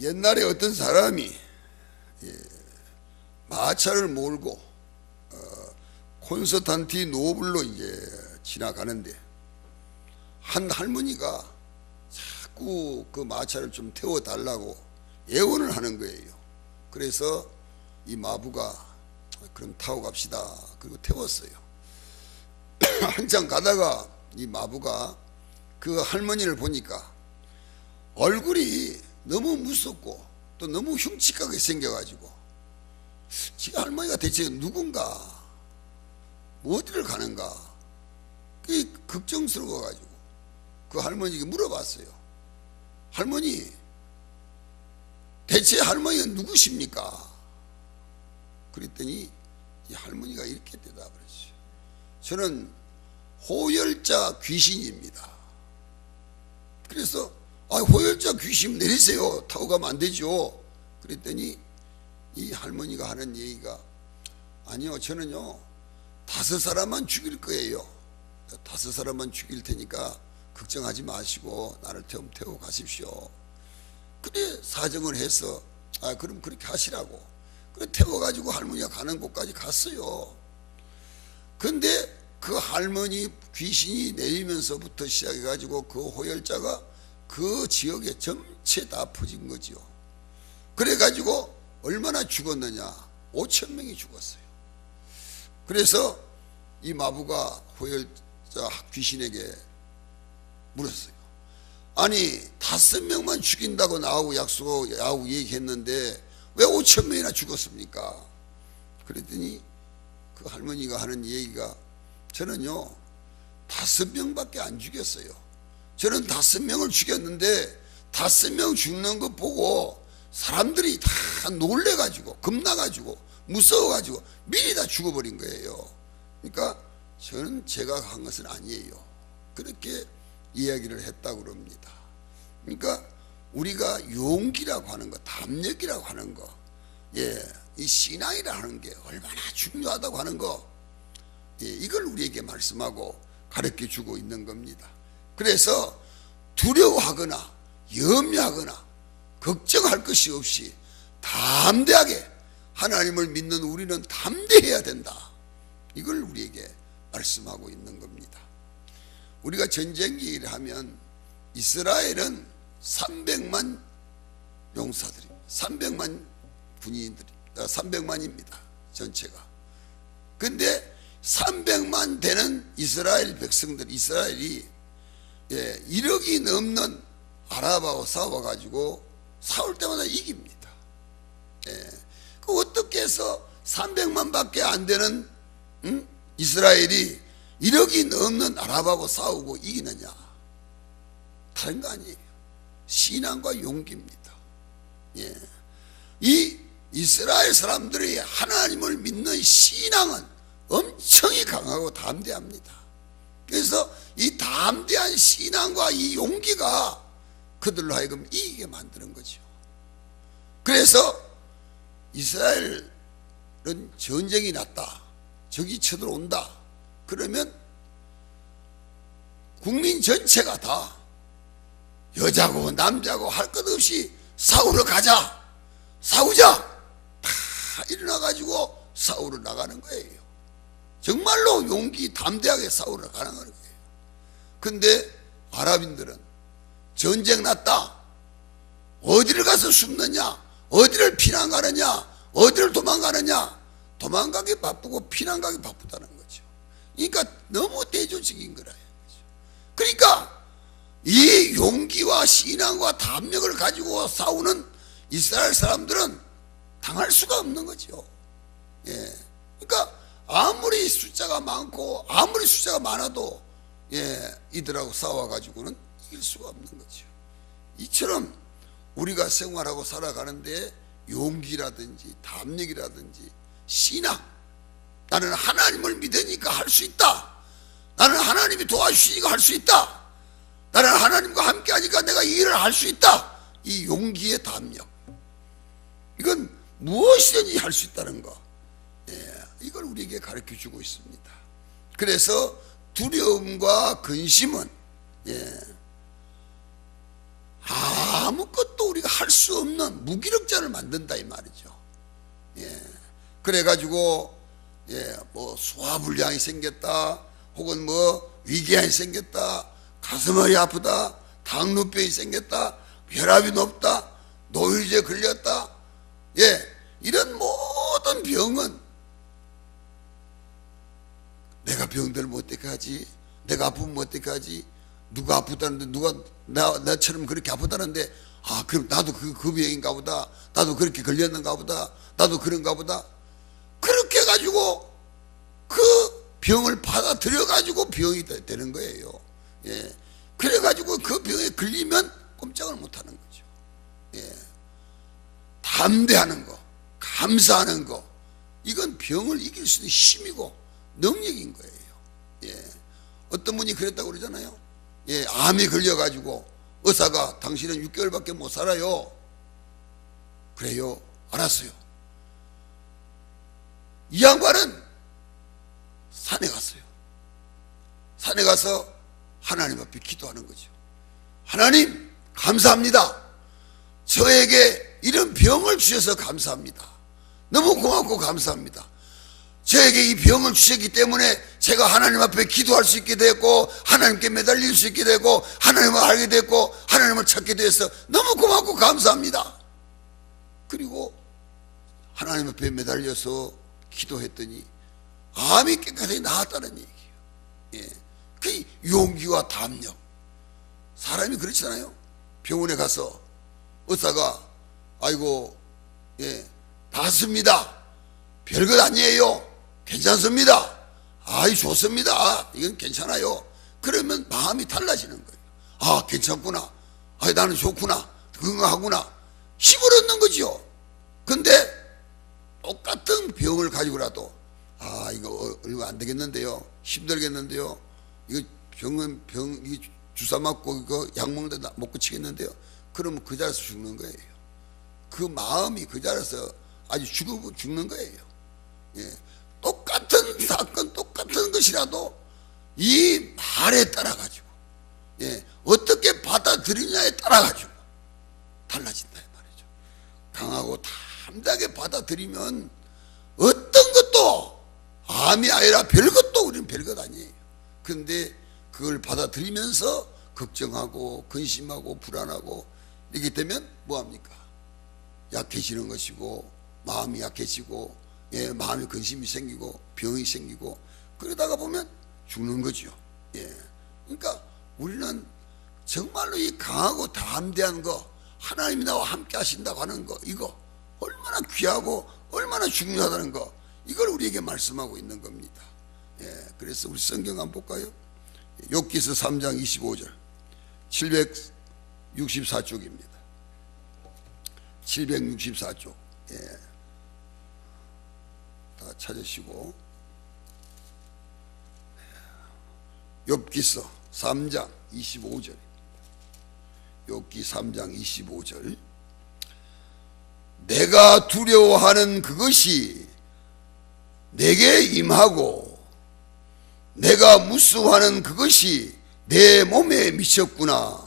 옛날에 어떤 사람이 마차를 몰고 콘스탄티노블로 이제 지나가는데 한 할머니가 자꾸 그 마차를 좀 태워달라고 애원을 하는 거예요. 그래서 이 마부가 그럼 타고 갑시다. 그리고 태웠어요. 한참 가다가 이 마부가 그 할머니를 보니까 얼굴이 너무 무섭고 또 너무 흉측하게 생겨가지고 지 할머니가 대체 누군가, 어디를 가는가, 그게 걱정스러워가지고 그 할머니에게 물어봤어요. 할머니, 대체 할머니는 누구십니까? 그랬더니 이 할머니가 이렇게 대답을 했어요. 저는 호열자 귀신입니다. 그래서 호열자 귀신 내리세요. 타고 가면 안 되죠. 그랬더니 이 할머니가 하는 얘기가, 아니요, 저는요 5사람만 죽일 거예요. 5사람만 죽일 테니까 걱정하지 마시고 나를 태우고 가십시오. 그래 사정을 해서 그럼 그렇게 하시라고 그래 태워가지고 할머니가 가는 곳까지 갔어요. 근데 그 할머니 귀신이 내리면서부터 시작해가지고 그 호열자가 그 지역에 전체 다 퍼진 거지요. 그래가지고 얼마나 죽었느냐, 5,000명이 죽었어요. 그래서 이 마부가 호열자 귀신에게 물었어요. 아니 5명만 죽인다고 나하고 약속하고 얘기했는데 왜 5,000명이나 죽었습니까? 그랬더니 그 할머니가 하는 얘기가, 저는요 5명밖에 안 죽였어요. 저는 5명을 죽였는데 5명 죽는 거 보고 사람들이 다 놀래가지고 겁나가지고 무서워가지고 미리 다 죽어버린 거예요. 그러니까 저는 제가 한 것은 아니에요. 그렇게 이야기를 했다고 그럽니다. 그러니까 우리가 용기라고 하는 거, 담력이라고 하는 거, 이 신앙이라고 하는 게 얼마나 중요하다고 하는 거, 이걸 우리에게 말씀하고 가르쳐 주고 있는 겁니다. 그래서 두려워하거나 염려하거나 걱정할 것이 없이 담대하게 하나님을 믿는 우리는 담대해야 된다. 이걸 우리에게 말씀하고 있는 겁니다. 우리가 전쟁 얘기를 하면 이스라엘은 300만 용사들이, 300만 군인들이, 300만입니다 전체가. 근데 300만 되는 이스라엘 백성들, 이스라엘이 1억이 넘는 아랍하고 싸워가지고 싸울 때마다 이깁니다. 그 어떻게 해서 300만 밖에 안 되는 이스라엘이 1억이 넘는 아랍하고 싸우고 이기느냐? 다른 거 아니에요. 신앙과 용기입니다. 이 이스라엘 사람들이 하나님을 믿는 신앙은 엄청히 강하고 담대합니다. 그래서 이 담대한 신앙과 이 용기가 그들로 하여금 이기게 만드는 거죠. 그래서 이스라엘은 전쟁이 났다, 적이 쳐들어온다 그러면 국민 전체가 다 여자고 남자고 할 것 없이 싸우러 가자, 싸우자, 다 일어나가지고 싸우러 나가는 거예요. 정말로 용기 담대하게 싸우러 가는 거예요. 근데 아랍인들은 전쟁 났다, 어디를 가서 숨느냐, 어디를 피난 가느냐, 어디를 도망가느냐, 도망가기 바쁘고 피난 가기 바쁘다는 거죠. 그러니까 너무 대조적인 거라. 그러니까 이 용기와 신앙과 담력을 가지고 싸우는 이스라엘 사람들은 당할 수가 없는 거죠. 그러니까 아무리 숫자가 많고 아무리 숫자가 많아도 이들하고 싸워가지고는 이길 수가 없는 거죠. 이처럼 우리가 생활하고 살아가는데 용기라든지 담력이라든지 신앙, 나는 하나님을 믿으니까 할 수 있다, 나는 하나님이 도와주시니까 할 수 있다, 나는 하나님과 함께 하니까 내가 이 일을 할 수 있다, 이 용기의 담력, 이건 무엇이든지 할 수 있다는 거, 이걸 우리에게 가르쳐 주고 있습니다. 그래서 두려움과 근심은 아무것도 우리가 할 수 없는 무기력자를 만든다 이 말이죠. 예. 그래가지고 뭐 소화불량이 생겼다, 혹은 뭐 위궤양이 생겼다, 가슴이 아프다, 당뇨병이 생겼다, 혈압이 높다, 노이즈에 걸렸다, 이런 모든 병은 내가 병들면 어떻게 하지? 내가 아프면 어떻게 하지? 누가 아프다는데, 누가 나처럼 그렇게 아프다는데, 그럼 나도 그 병인가 보다, 나도 그렇게 걸렸는가 보다, 나도 그런가 보다, 그렇게 해가지고 그 병을 받아들여 가지고 병이 되는 거예요. 그래가지고 그 병에 걸리면 꼼짝을 못하는 거죠. 담대하는 거, 감사하는 거, 이건 병을 이길 수 있는 힘이고 능력인 거예요. 어떤 분이 그랬다고 그러잖아요. 암이 걸려가지고 의사가 당신은 6개월밖에 못 살아요. 그래요, 알았어요. 이 양반은 산에 갔어요. 산에 가서 하나님 앞에 기도하는 거죠. 하나님, 감사합니다. 저에게 이런 병을 주셔서 감사합니다. 너무 고맙고 감사합니다. 저에게 이 병을 주셨기 때문에 제가 하나님 앞에 기도할 수 있게 됐고, 하나님께 매달릴 수 있게 되고, 하나님을 알게 됐고, 하나님을 찾게 되어서 너무 고맙고 감사합니다. 그리고 하나님 앞에 매달려서 기도했더니 암이 깨끗하게 나았다는 얘기예요. 그 용기와 담력. 사람이 그렇잖아요. 병원에 가서 의사가 아이고 낫습니다, 별것 아니에요, 괜찮습니다, 아이 좋습니다, 이건 괜찮아요. 그러면 마음이 달라지는 거예요. 괜찮구나, 나는 좋구나, 건강하구나, 힘을 얻는 거죠. 근데 똑같은 병을 가지고라도 이거 얼마 안 되겠는데요, 힘들겠는데요, 이거 이 주사 맞고 이거 약 먹는데 못 고치겠는데요, 그러면 그 자리에서 죽는 거예요. 그 마음이 그 자리에서 아주 죽는 거예요. 똑같은 사건, 똑같은 것이라도 이 말에 따라 가지고 어떻게 받아들이냐에 따라 가지고 달라진다 이 말이죠. 강하고 담대하게 받아들이면 어떤 것도 암이 아니라 별것도 우리는 별것 아니에요. 그런데 그걸 받아들이면서 걱정하고 근심하고 불안하고 이렇게 되면 뭐합니까? 약해지는 것이고, 마음이 약해지고, 마음에 근심이 생기고 병이 생기고, 그러다가 보면 죽는 거죠. 그러니까 우리는 정말로 이 강하고 담대한 거, 하나님이 나와 함께 하신다고 하는 거, 이거 얼마나 귀하고 얼마나 중요하다는 거, 이걸 우리에게 말씀하고 있는 겁니다. 그래서 우리 성경 한번 볼까요? 욥기서 3장 25절, 764쪽입니다. 764쪽. 다 찾으시고, 욥기서 3장 25절. 욥기 3장 25절. 내가 두려워하는 그것이 내게 임하고 내가 무서워하는 그것이 내 몸에 미쳤구나.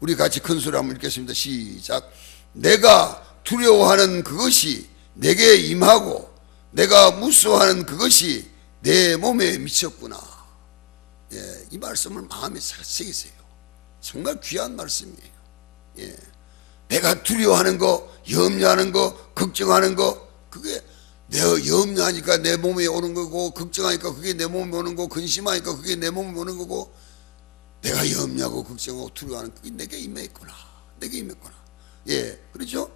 우리 같이 큰 소리 한번 읽겠습니다. 시작. 내가 두려워하는 그것이 내게 임하고 내가 무서워하는 그것이 내 몸에 미쳤구나. 이 말씀을 마음에 새기세요. 정말 귀한 말씀이에요. 내가 두려워하는 거, 염려하는 거, 걱정하는 거, 그게 내가 염려하니까 내 몸에 오는 거고, 걱정하니까 그게 내 몸에 오는 거고, 근심하니까 그게 내 몸에 오는 거고, 내가 염려하고 걱정하고 두려워하는 그게 내게 임했구나. 내게 임했구나. 그렇죠?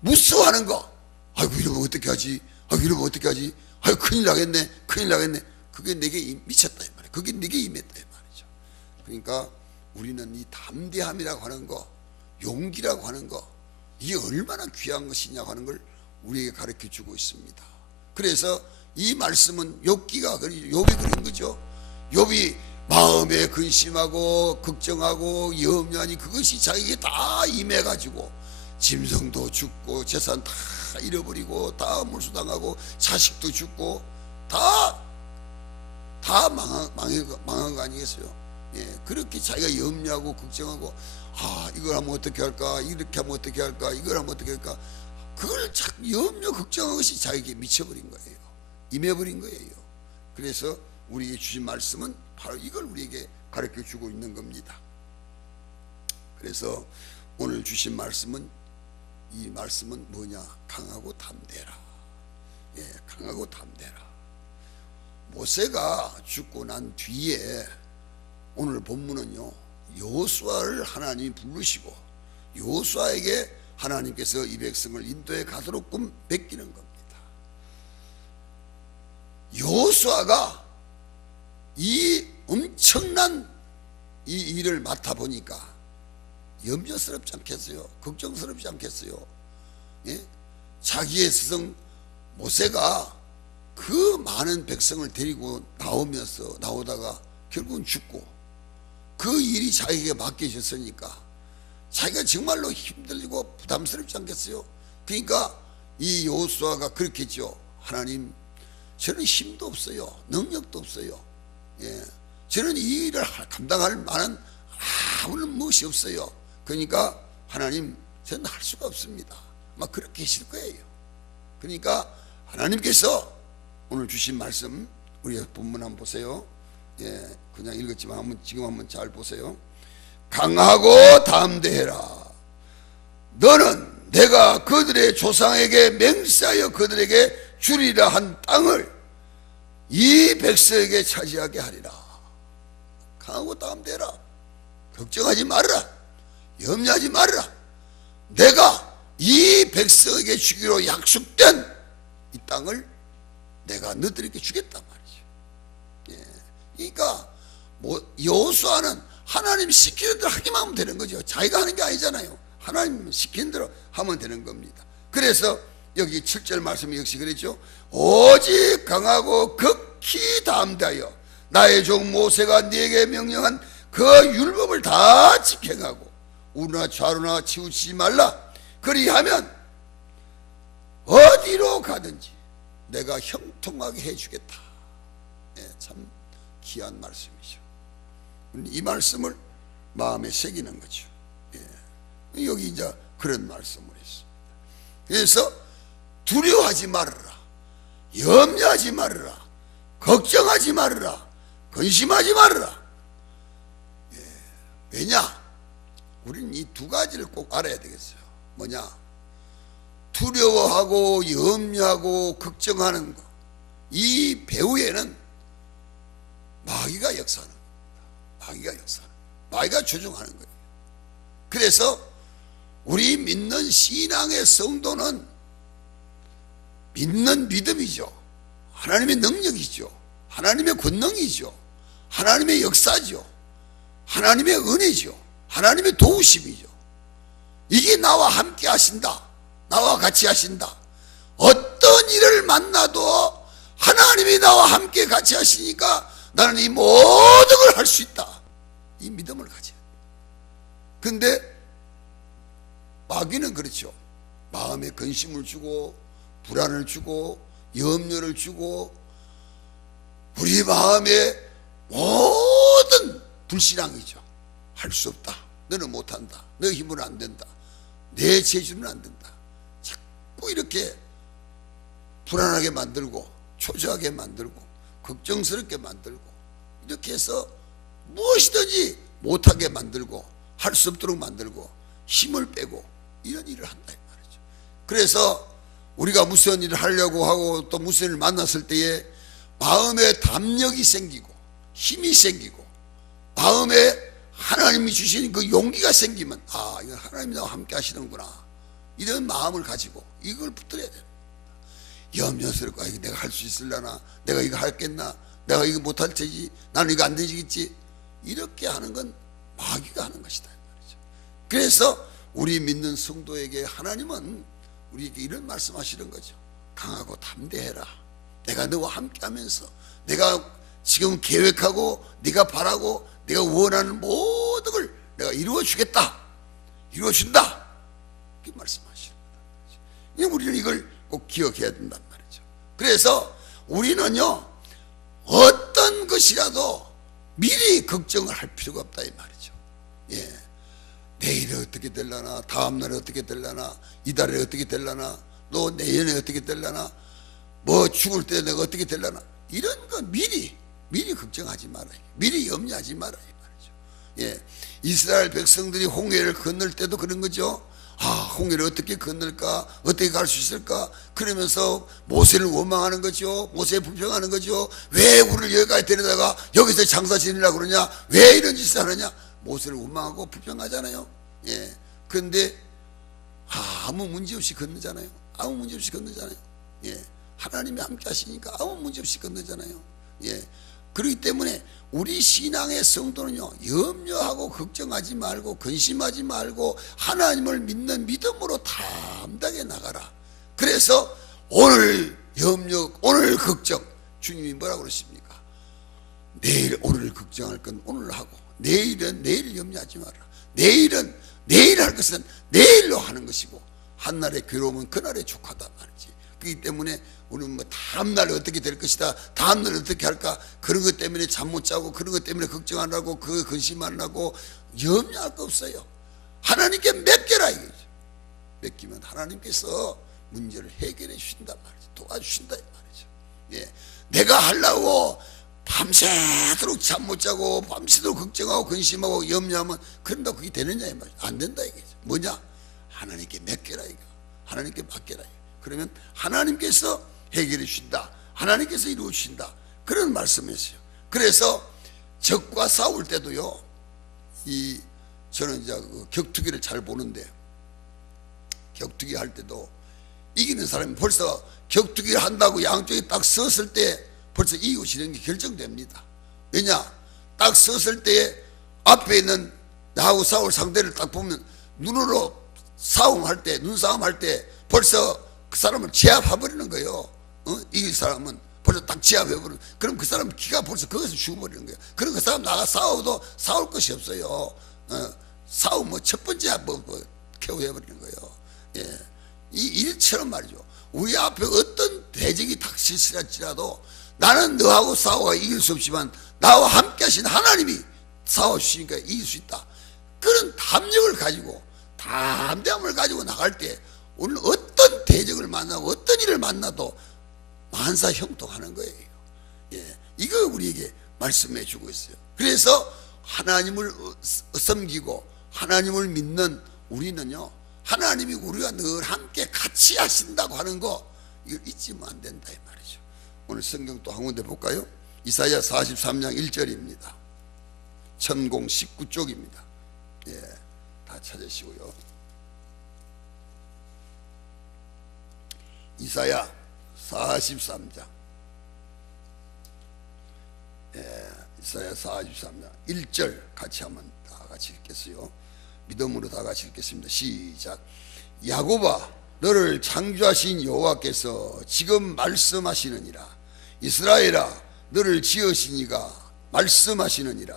무서워하는 거, 아이고 이러면 어떻게 하지? 아이고 이러면 어떻게 하지? 아이고 큰일 나겠네, 큰일 나겠네. 그게 내게 미쳤다 이 말이에요. 그게 내게 임했다 이 말이죠. 그러니까 우리는 이 담대함이라고 하는 거, 용기라고 하는 거, 이게 얼마나 귀한 것이냐고 하는 걸 우리에게 가르쳐 주고 있습니다. 그래서 이 말씀은 욥기가 욥이 그린 거죠. 욥이 마음에 근심하고 걱정하고 염려하니 그것이 자기에게 다 임해가지고 짐승도 죽고 재산 다 잃어버리고 다 몰수당하고 자식도 죽고 다 망한 거 아니겠어요? 그렇게 자기가 염려하고 걱정하고 이걸 하면 어떻게 할까, 이렇게 하면 어떻게 할까, 이걸 하면 어떻게 할까, 그걸 자꾸 염려 걱정한 것이 자기에게 미쳐버린 거예요. 임해버린 거예요. 그래서 우리에게 주신 말씀은 바로 이걸 우리에게 가르쳐 주고 있는 겁니다. 그래서 오늘 주신 말씀은, 이 말씀은 뭐냐? 강하고 담대라. 강하고 담대라. 모세가 죽고 난 뒤에 오늘 본문은요, 여호수아를 하나님이 부르시고 여호수아에게 하나님께서 이 백성을 인도에 가도록끔 베끼는 겁니다. 여호수아가 이 엄청난 이 일을 맡아보니까 염려스럽지 않겠어요? 걱정스럽지 않겠어요? 자기의 스승 모세가 그 많은 백성을 데리고 나오다가 결국은 죽고 그 일이 자기에게 맡겨졌으니까 자기가 정말로 힘들고 부담스럽지 않겠어요? 그러니까 이 여호수아가 그렇게 했죠. 하나님, 저는 힘도 없어요. 능력도 없어요. 저는 이 일을 감당할 만한 아무런 무엇이 없어요. 그러니까 하나님, 저는 할 수가 없습니다. 아마 그렇게 하실 거예요. 그러니까 하나님께서 오늘 주신 말씀, 우리 본문 한번 보세요. 그냥 읽었지만 지금 한번 잘 보세요. 강하고 담대해라. 너는 내가 그들의 조상에게 맹세하여 그들에게 주리라 한 땅을 이 백성에게 차지하게 하리라. 강하고 담대해라. 걱정하지 말아라. 염려하지 말아라. 내가 이 백성에게 주기로 약속된 이 땅을 내가 너희들에게 주겠단 말이죠. 그러니까 여호수아는 하나님 시키는 대로 하기만 하면 되는 거죠. 자기가 하는 게 아니잖아요. 하나님 시키는 대로 하면 되는 겁니다. 그래서 여기 7절 말씀이 역시 그랬죠. 오직 강하고 극히 담대하여 나의 종 모세가 네게 명령한 그 율법을 다 지켜가고 우나 좌로나 치우치지 말라. 그리하면 어디로 가든지 내가 형통하게 해주겠다. 참 귀한 말씀이죠. 이 말씀을 마음에 새기는 거죠. 여기 이제 그런 말씀을 했습니다. 그래서 두려워하지 말아라. 염려하지 말아라. 걱정하지 말아라. 근심하지 말아라. 왜냐? 우리는 이 두 가지를 꼭 알아야 되겠어요. 뭐냐? 두려워하고 염려하고 걱정하는 것, 이 배후에는 마귀가 역사하는 겁니다. 마귀가 조종하는 거예요. 그래서 우리 믿는 신앙의 성도는 믿는 믿음이죠. 하나님의 능력이죠. 하나님의 권능이죠. 하나님의 역사죠. 하나님의 은혜죠. 하나님의 도우심이죠. 이게 나와 함께 하신다. 나와 같이 하신다. 어떤 일을 만나도 하나님이 나와 함께 같이 하시니까 나는 이 모든 걸 할 수 있다. 이 믿음을 가져야 돼. 근데 마귀는 그렇죠. 마음에 근심을 주고 불안을 주고 염려를 주고 우리 마음에 모든 불신앙이죠. 할 수 없다. 너는 못한다. 너 힘으로 안 된다. 내 재주는 안 된다. 자꾸 이렇게 불안하게 만들고 초조하게 만들고 걱정스럽게 만들고 이렇게 해서 무엇이든지 못하게 만들고 할 수 없도록 만들고 힘을 빼고 이런 일을 한다 이 말이죠. 그래서 우리가 무슨 일을 하려고 하고 또 무슨 일을 만났을 때에 마음에 담력이 생기고 힘이 생기고 마음에 하나님이 주신 그 용기가 생기면 이거 하나님이 나와 함께 하시는구나 이런 마음을 가지고 이걸 붙들어야 됩니다. 염려스럽고 이거 내가 할 수 있으려나, 내가 이거 하겠나, 내가 이거 못할 테지, 나는 이거 안 되겠지, 이렇게 하는 건 마귀가 하는 것이다 말이죠. 그래서 우리 믿는 성도에게 하나님은 우리에게 이런 말씀하시는 거죠. 강하고 담대해라. 내가 너와 함께하면서 내가 지금 계획하고 네가 바라고 내가 원하는 모든 걸 내가 이루어주겠다, 이루어준다, 이렇게 말씀하시는 거다. 우리는 이걸 꼭 기억해야 된단 말이죠. 그래서 우리는요 어떤 것이라도 미리 걱정을 할 필요가 없다 이 말이죠. 내일이 어떻게 될라나, 다음날에 어떻게 될라나, 이달에 어떻게 될라나, 또 내년에 어떻게 될라나, 뭐 죽을 때 내가 어떻게 될라나, 이런 거 미리 걱정하지 말아요. 미리 염려하지 말아요 말이죠. 예, 이스라엘 백성들이 홍해를 건널 때도 그런 거죠. 홍해를 어떻게 건널까, 어떻게 갈 수 있을까, 그러면서 모세를 원망하는 거죠. 모세에 불평하는 거죠. 왜 우리를 여기까지 데려다가 여기서 장사 지내려고 그러냐, 왜 이런 짓을 하느냐, 모세를 원망하고 불평하잖아요. 예, 그런데 아무 문제 없이 건너잖아요. 아무 문제 없이 건너잖아요. 예, 하나님이 함께 하시니까 아무 문제 없이 건너잖아요. 예, 그렇기 때문에 우리 신앙의 성도는요, 염려하고 걱정하지 말고 근심하지 말고 하나님을 믿는 믿음으로 담대하게 나가라. 그래서 오늘 염려, 오늘 걱정, 주님이 뭐라고 그러십니까? 오늘 걱정할 건 오늘 하고, 내일은 내일 염려하지 마라. 내일 할 것은 내일로 하는 것이고, 한날의 괴로움은 그날의 족하다 말이지. 그렇기 때문에 우리는 뭐 다음날 어떻게 될 것이다, 다음날 어떻게 할까, 그런 것 때문에 잠 못 자고, 그런 것 때문에 걱정하라고, 그 근심하라고 염려할 거 없어요. 하나님께 맡겨라 이거죠. 맡기면 하나님께서 문제를 해결해 주신다 말이죠. 도와주신다 말이죠. 예, 내가 하려고 밤새도록 잠 못 자고 밤새도록 걱정하고 근심하고 염려하면 그런다고 그게 되느냐 이 말이죠. 안 된다 이거죠. 뭐냐, 하나님께 맡겨라 이거. 하나님께 맡겨라 이거. 그러면 하나님께서 해결해 주신다, 하나님께서 이루어 주신다, 그런 말씀이었어요. 그래서 적과 싸울 때도요, 저는 이제 격투기를 잘 보는데, 격투기 할 때도 이기는 사람이 벌써 격투기를 한다고 양쪽에 딱 섰을 때 벌써 이기고 지는 게 결정됩니다. 왜냐, 딱 섰을 때 앞에 있는 나하고 싸울 상대를 딱 보면 눈으로 싸움할 때, 눈싸움 할 때 벌써 그 사람을 제압해버리는 거예요. 이길 사람은 벌써 딱 제압해버리는. 그럼 그 사람 기가 벌써 거기서 죽어버리는 거예요. 그럼 그 사람 나가 싸워도 싸울 것이 없어요. 싸움 뭐 첫 번째 KO해버리는 거예요. 예, 이 일처럼 말이죠. 우리 앞에 어떤 대적이 닥칠지라도 나는 너하고 싸워가 이길 수 없지만 나와 함께 하신 하나님이 싸워주시니까 이길 수 있다. 그런 담력을 가지고, 담대함을 가지고 나갈 때 오늘 어떤 대적을 만나고 어떤 일을 만나도 만사 형통하는 거예요. 예, 이거 우리에게 말씀해 주고 있어요. 그래서 하나님을 섬기고 하나님을 믿는 우리는요, 하나님이 우리가 늘 함께 같이 하신다고 하는 거, 이걸 잊으면 안 된다 이 말이죠. 오늘 성경 또 한 군데 볼까요? 이사야 43장 1절입니다. 천공 19쪽입니다. 예, 다 찾으시고요. 이사야 43장, 예, 이사야 43장 1절 같이 한번 다 같이 읽겠어요. 믿음으로 다 같이 읽겠습니다. 시작. 야곱아, 너를 창조하신 여호와께서 지금 말씀하시느니라. 이스라엘아, 너를 지으신 이가 말씀하시느니라.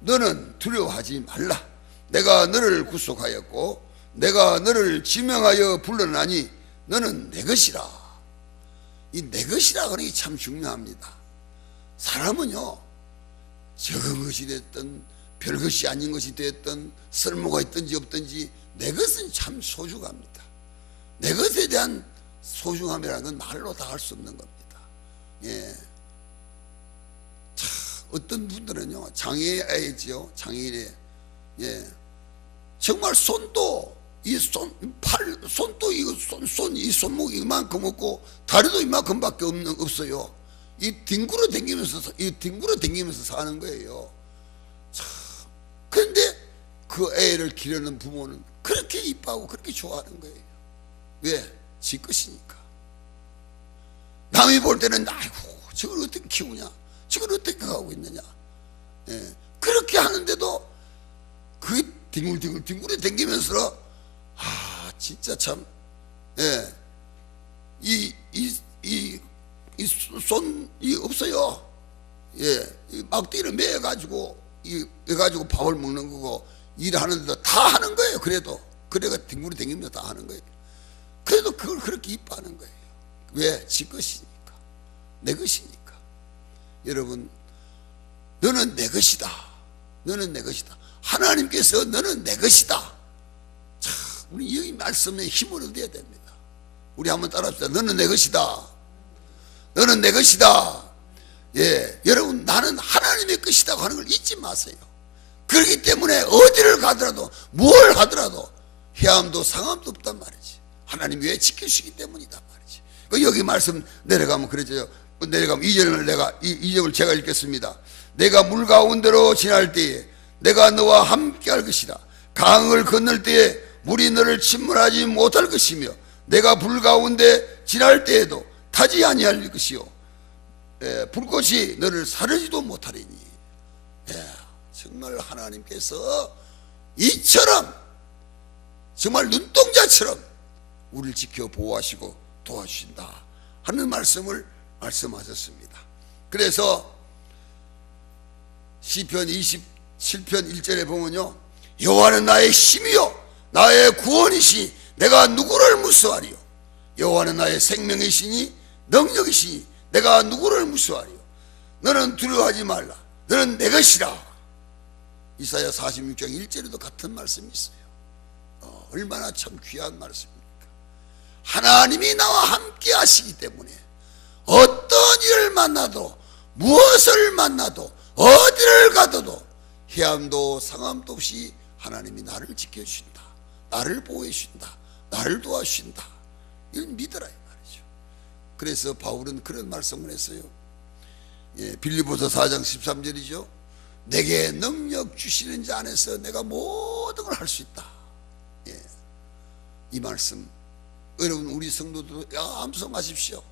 너는 두려워하지 말라. 내가 너를 구속하였고 내가 너를 지명하여 불러나니 너는 내 것이라. 이 내 것이라 그러는 게 참 중요합니다. 사람은요, 적은 것이 됐든 별것이 아닌 것이 됐든 쓸모가 있든지 없든지 내 것은 참 소중합니다. 내 것에 대한 소중함이라는 건 말로 다 할 수 없는 겁니다. 예. 참, 어떤 분들은요, 장애아이지요, 장애인의, 예, 정말 손도 이 손도 이 손목이 이만큼 없고 다리도 이만큼밖에 없어요. 이 뒹굴어 댕기면서 사는 거예요. 참. 그런데 그 애를 기르는 부모는 그렇게 이뻐하고 그렇게 좋아하는 거예요. 왜? 지 것이니까. 남이 볼 때는 아이고 저걸 어떻게 키우냐, 저걸 어떻게 하고 있느냐, 예, 그렇게 하는데도 그 뒹굴어 댕기면서 진짜 참, 예, 손이 없어요. 예, 막대기를 매가지고 밥을 먹는 거고 일하는데도 다 하는 거예요. 그래도 그래가 뒹굴어 댕기면서 다 하는 거예요. 그래도 그걸 그렇게 이뻐하는 거예요. 왜? 지 것이니까, 내 것이니까. 여러분, 너는 내 것이다. 너는 내 것이다. 하나님께서 너는 내 것이다. 우리 이 말씀에 힘을 얻어야 됩니다. 우리 한번 따라합시다. 너는 내 것이다. 너는 내 것이다. 예, 여러분, 나는 하나님의 것이라고 하는 걸 잊지 마세요. 그렇기 때문에 어디를 가더라도 뭘 하더라도 해함도 상함도 없단 말이지. 하나님이 왜 지켜주시기 때문이단 말이지. 여기 말씀 내려가면 그러죠. 내려가면 2절을 제가 읽겠습니다. 내가 물 가운데로 지날 때에 내가 너와 함께 할 것이다. 강을 건널 때에 물이 너를 침몰하지 못할 것이며 내가 불 가운데 지날 때에도 타지 아니할 것이요 불꽃이 너를 사르지도 못하리니. 정말 하나님께서 이처럼 정말 눈동자처럼 우리를 지켜 보호하시고 도와주신다 하는 말씀을 말씀하셨습니다. 그래서 시편 27편 1절에 보면요, 여호와는 나의 힘이요 나의 구원이시니 내가 누구를 무서워하리요. 여호와는 나의 생명이시니 능력이시니 내가 누구를 무서워하리요. 너는 두려워하지 말라. 너는 내 것이라. 이사야 46장 1절에도 같은 말씀이 있어요. 얼마나 참 귀한 말씀입니까? 하나님이 나와 함께 하시기 때문에 어떤 일을 만나도 무엇을 만나도 어디를 가도 해함도 상함도 없이 하나님이 나를 지켜주신다. 나를 보호해 주신다. 나를 도와주신다. 이걸 믿으라 이 말이죠. 그래서 바울은 그런 말씀을 했어요. 빌립보서 4장 13절이죠. 내게 능력 주시는 자 안에서 내가 모든 걸 할 수 있다. 이 말씀 여러분 우리 성도도 암송하십시오.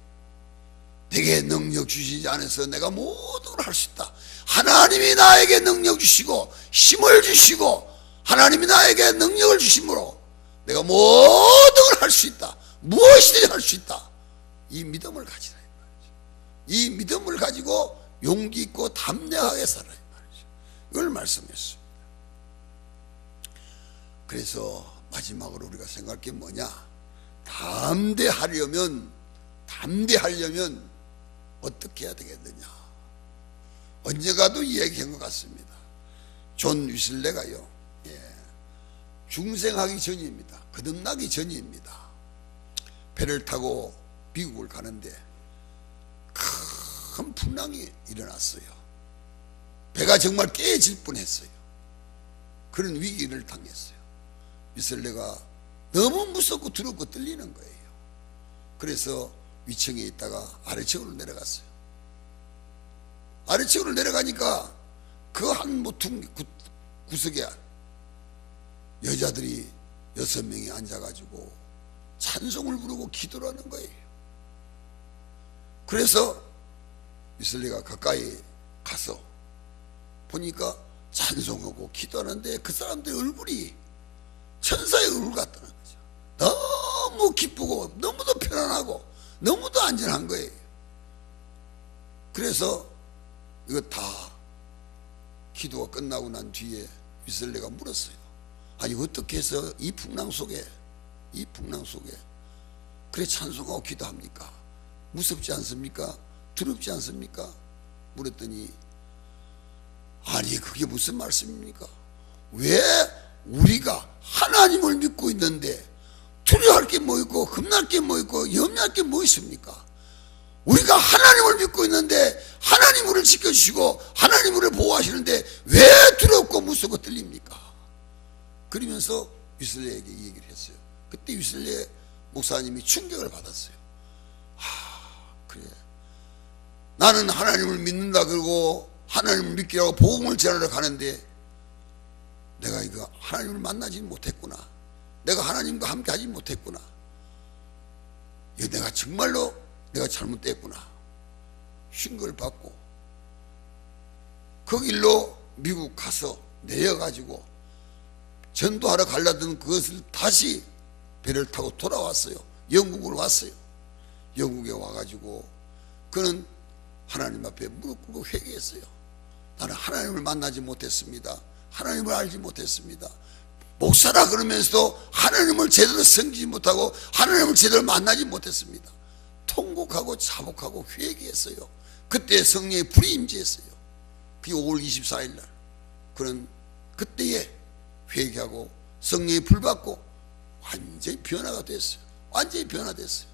내게 능력 주시는 자 안에서 내가 모든 걸 할 수 있다. 하나님이 나에게 능력 주시고 힘을 주시고 하나님이 나에게 능력을 주심으로 내가 모든 걸 할 수 있다. 무엇이든지 할 수 있다. 이 믿음을 가지라 이 말이죠. 이 믿음을 가지고 용기 있고 담대하게 살아라 이 말이죠. 이걸 말씀했습니다. 그래서 마지막으로 우리가 생각할 게 뭐냐? 담대하려면 어떻게 해야 되겠느냐? 언제가도 이야기한 것 같습니다. 존 위슬레가요, 중생하기 전입니다. 거듭나기 전입니다. 배를 타고 미국을 가는데 큰 풍랑이 일어났어요. 배가 정말 깨질 뻔했어요. 그런 위기를 당했어요. 위슬레가 너무 무섭고 두렵고 떨리는 거예요. 그래서 위층에 있다가 아래층으로 내려갔어요. 아래층으로 내려가니까 그 한 모퉁 구석에 여자들이 6명이 앉아가지고 찬송을 부르고 기도를 하는 거예요. 그래서 위슬리가 가까이 가서 보니까 찬송하고 기도하는데 그 사람들의 얼굴이 천사의 얼굴 같다는 거죠. 너무 기쁘고 너무도 편안하고 너무도 안전한 거예요. 그래서 이거 다 기도가 끝나고 난 뒤에 위슬레가 물었어요. 아니 어떻게 해서 이 풍랑 속에 그래 찬송하고 기도합니까? 무섭지 않습니까? 두렵지 않습니까? 물었더니 아니 그게 무슨 말씀입니까? 왜 우리가 하나님을 믿고 있는데 두려워할 게 뭐 있고 겁날 게 뭐 있고 염려할 게 뭐 있습니까? 우리가 하나님을 믿고 있는데 하나님 우리를 지켜주시고 하나님 우리를 보호하시는데 왜 두렵고 무섭고 떨립니까? 그러면서 위슬레에게 이 얘기를 했어요. 그때 위슬레 목사님이 충격을 받았어요. 그래 나는 하나님을 믿는다 그러고 하나님을 믿기라고 복음을 전하러 가는데 내가 이거 하나님을 만나지 못했구나. 내가 하나님과 함께 하지 못했구나. 이거 내가 정말로 내가 잘못됐구나. 신고를 받고 그 길로 미국 가서 내려가지고 전도하러 가려던 그것을 다시 배를 타고 돌아왔어요. 영국으로 왔어요. 영국에 와가지고 그는 하나님 앞에 무릎 꿇고 회개했어요. 나는 하나님을 만나지 못했습니다. 하나님을 알지 못했습니다. 목사라 그러면서도 하나님을 제대로 섬기지 못하고 하나님을 제대로 만나지 못했습니다. 통곡하고 자복하고 회개했어요. 그때 성령의 불이 임재했어요. 그게 5월 24일 날 그는 그때에 회개하고 성령의 불 받고 완전히 변화가 됐어요. 완전히 변화됐어요.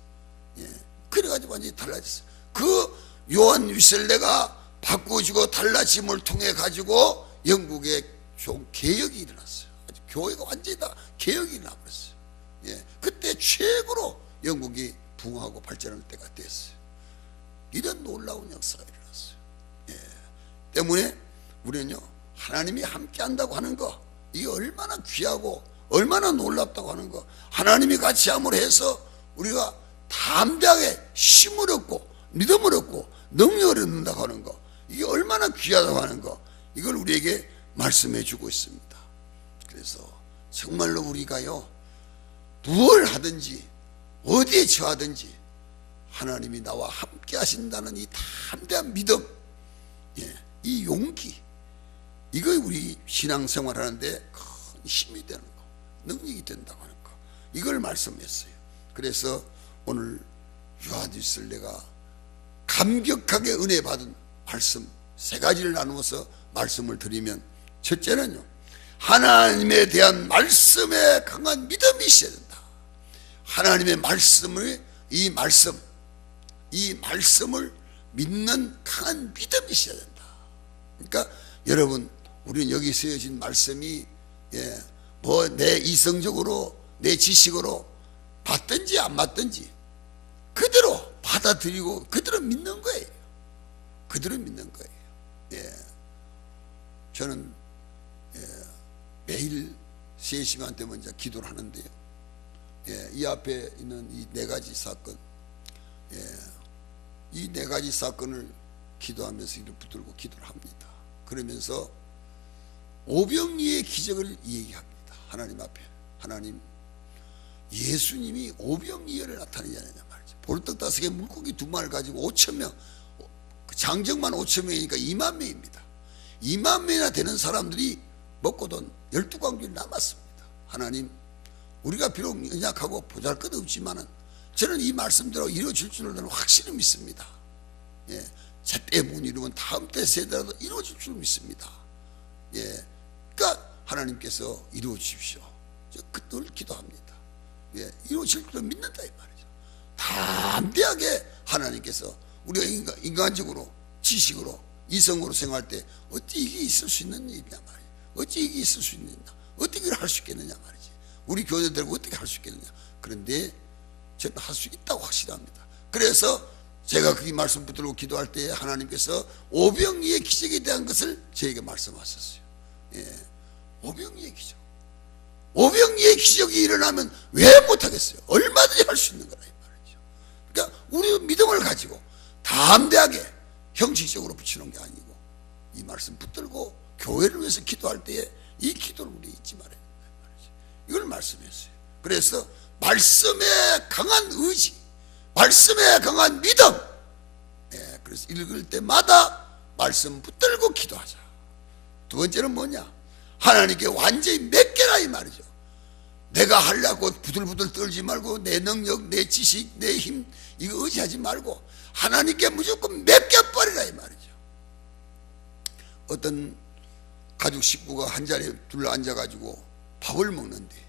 예. 그래가지고 완전히 달라졌어요. 그 요한 위슬레가 바꾸어지고 달라짐을 통해 가지고 영국에 좀 개혁이 일어났어요. 교회가 완전히 다 개혁이 일어나버렸어요. 예. 그때 최고로 영국이 부흥하고 발전할 때가 됐어요. 이런 놀라운 역사가 일어났어요. 예. 때문에 우리는요, 하나님이 함께 한다고 하는 거, 이게 얼마나 귀하고 얼마나 놀랍다고 하는 거, 하나님이 같이 함으로 해서 우리가 담대하게 힘을 얻고 믿음을 얻고 능력을 얻는다고 하는 거, 이게 얼마나 귀하다고 하는 거, 이걸 우리에게 말씀해 주고 있습니다. 그래서 정말로 우리가요, 무엇을 하든지 어디에 처하든지 하나님이 나와 함께 하신다는 이 담대한 믿음, 예, 이 용기, 이거 우리 신앙생활 하는데 큰 힘이 되는 거, 능력이 된다고 하는 거, 이걸 말씀했어요. 그래서 오늘 요한 위슬레가 감격하게 은혜 받은 말씀 세 가지를 나누어서 말씀을 드리면, 첫째는요, 하나님에 대한 말씀에 강한 믿음이 있어야 된다. 하나님의 말씀을, 이 말씀을 믿는 강한 믿음이 있어야 된다. 그러니까 여러분, 우리는 여기 쓰여진 말씀이 뭐 내 이성적으로 내 지식으로 맞든지 안 맞든지 그대로 받아들이고 그대로 믿는 거예요. 그대로 믿는 거예요. 예. 저는 매일 3시간 되면 이제 기도를 하는데요. 예, 이 앞에 있는 이 4가지 사건, 이 4가지 사건을 기도하면서 이를 붙들고 기도를 합니다. 그러면서 오병이의 기적을 얘기합니다. 하나님 앞에, 하나님, 예수님이 오병이어를 나타내지 않느냐 말이죠. 보리떡 5개 물고기 2마리를 가지고 5,000명, 장정만 5,000명이니까 2만 명입니다. 2만 명이나 되는 사람들이 먹고 돈 12광주를 남았습니다. 하나님, 우리가 비록 연약하고 보잘것없지만은 저는 이 말씀대로 이루어질 줄을 확실히 믿습니다. 예, 제때 못 이루면 다음 때 세대라도 이루어질 줄 믿습니다. 예, 그러니까 하나님께서 이루어 주십시오. 늘 기도합니다. 예, 이루어질 줄 믿는다 이 말이죠. 담대하게 하나님께서 우리가 인간적으로, 지식으로, 이성으로 생활할 때 어떻게 이게 있을 수 있는 일이냐 말이죠. 어찌 이게 있을 수 있느냐, 어떻게 이걸 할 수 있겠느냐 말이지. 우리 교회들과 어떻게 할 수 있겠느냐. 그런데 저는 할 수 있다고 확실합니다. 그래서 제가 그 말씀 붙들고 기도할 때 하나님께서 오병이의 기적에 대한 것을 저에게 말씀하셨어요. 예, 오병이의 기적. 오병이의 기적이 일어나면 왜 못하겠어요? 얼마든지 할 수 있는 거라 이 말이죠. 그러니까 우리 믿음을 가지고 담대하게 형식적으로 붙이는 게 아니고 이 말씀 붙들고 교회를 위해서 기도할 때에 이 기도를 우리 잊지 말아야 된다 말이죠. 이걸 말씀했어요. 그래서 말씀에 강한 의지, 말씀에 강한 믿음, 예, 그래서 읽을 때마다 말씀 붙들고 기도하자. 두 번째는 뭐냐? 하나님께 완전히 맡겨라 이 말이죠. 내가 하려고 부들부들 떨지 말고 내 능력, 내 지식, 내 힘 이거 의지하지 말고 하나님께 무조건 맡겨버리라 이 말이죠. 어떤 가족 식구가 한 자리에 둘러 앉아가지고 밥을 먹는데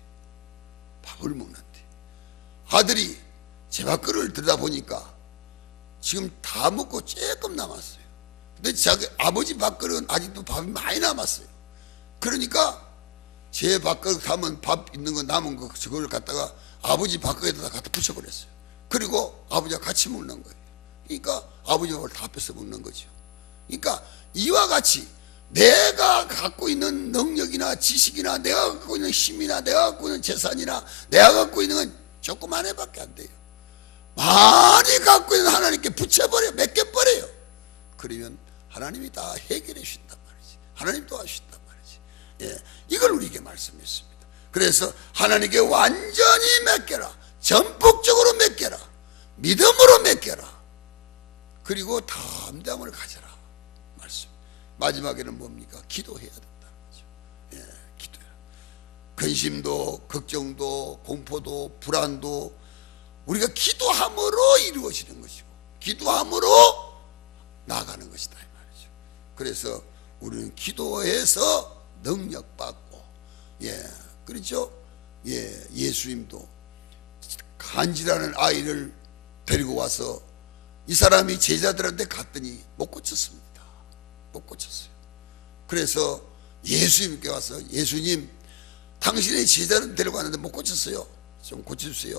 아들이 제 밥그릇을 들여다보니까 지금 다 먹고 조금 남았어요. 근데 자기 아버지 밥그릇은 아직도 밥이 많이 남았어요. 그러니까 제 밥그릇 가면 밥 있는 거 남은 거 저걸 갖다가 아버지 밥그릇에다 갖다 붙여버렸어요. 그리고 아버지와 같이 먹는 거예요. 그러니까 아버지 밥을 다 뺏어 먹는 거죠. 그러니까 이와 같이 내가 갖고 있는 능력이나 지식이나 내가 갖고 있는 힘이나 내가 갖고 있는 재산이나 내가 갖고 있는 건 조그만 해밖에 안 돼요. 많이 갖고 있는 하나님께 붙여버려, 맡겨버려요. 그러면 하나님이 다 해결해 주신단 말이지. 하나님 도와주신단 말이지. 예, 이걸 우리에게 말씀했습니다. 그래서 하나님께 완전히 맡겨라, 전폭적으로 맡겨라, 믿음으로 맡겨라, 그리고 담대함을 가져라 말씀. 마지막에는 뭡니까? 기도해야 된다는 거죠. 예, 기도야. 근심도, 걱정도, 공포도, 불안도 우리가 기도함으로 이루어지는 것이고 기도함으로 나아가는 것이다 이 말이죠. 그래서 우리는 기도해서 능력받고, 예, 그렇죠. 예수님도 간지라는 아이를 데리고 와서 이 사람이 제자들한테 갔더니 못 고쳤습니다. 못 고쳤어요. 그래서 예수님께 와서 예수님, 당신의 제자를 데리고 왔는데 못 고쳤어요. 좀 고쳐주세요.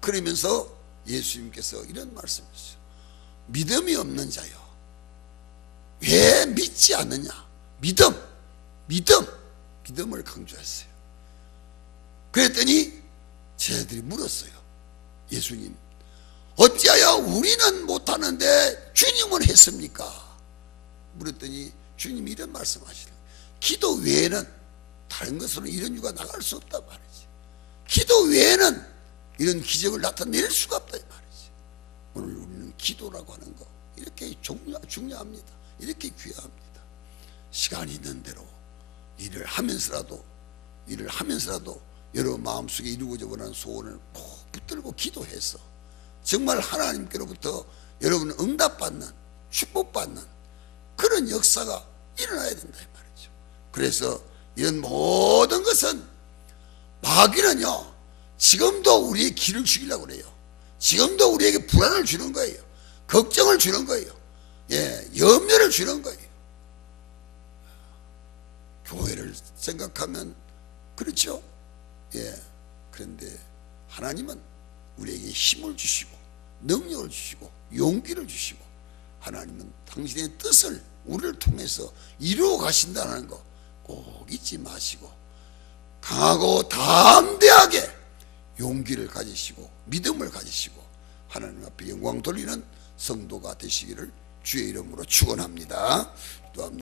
그러면서 예수님께서 이런 말씀이셨어요. 믿음이 없는 자요, 왜 믿지 않느냐. 믿음을 강조했어요. 그랬더니 제자들이 물었어요. 예수님, 어찌하여 우리는 못하는데 주님은 했습니까? 물었더니 주님이 이런 말씀하시더라고요. 기도 외에는 다른 것으로 이런 유가 나갈 수 없단 말이지. 기도 외에는 이런 기적을 나타낼 수가 없다 이 말이지. 오늘 우리는 기도라고 하는 거 이렇게 중요합니다. 이렇게 귀합니다. 시간이 있는 대로 일을 하면서라도 여러분 마음속에 이루고자 원하는 소원을 꼭 붙들고 기도해서 정말 하나님께로부터 여러분은 응답받는, 축복받는 그런 역사가 일어나야 된다 이 말이죠. 그래서 이런 모든 것은 마귀는요, 지금도 우리의 기를 죽이려고 그래요. 지금도 우리에게 불안을 주는 거예요. 걱정을 주는 거예요. 염려를 주는 거예요. 교회를 생각하면 그렇죠. 그런데 하나님은 우리에게 힘을 주시고 능력을 주시고 용기를 주시고 하나님은 당신의 뜻을 우리를 통해서 이루어 가신다는 거 꼭 잊지 마시고 강하고 담대하게 용기를 가지시고 믿음을 가지시고 하나님 앞에 영광 돌리는 성도가 되시기를 주의 이름으로 축원합니다.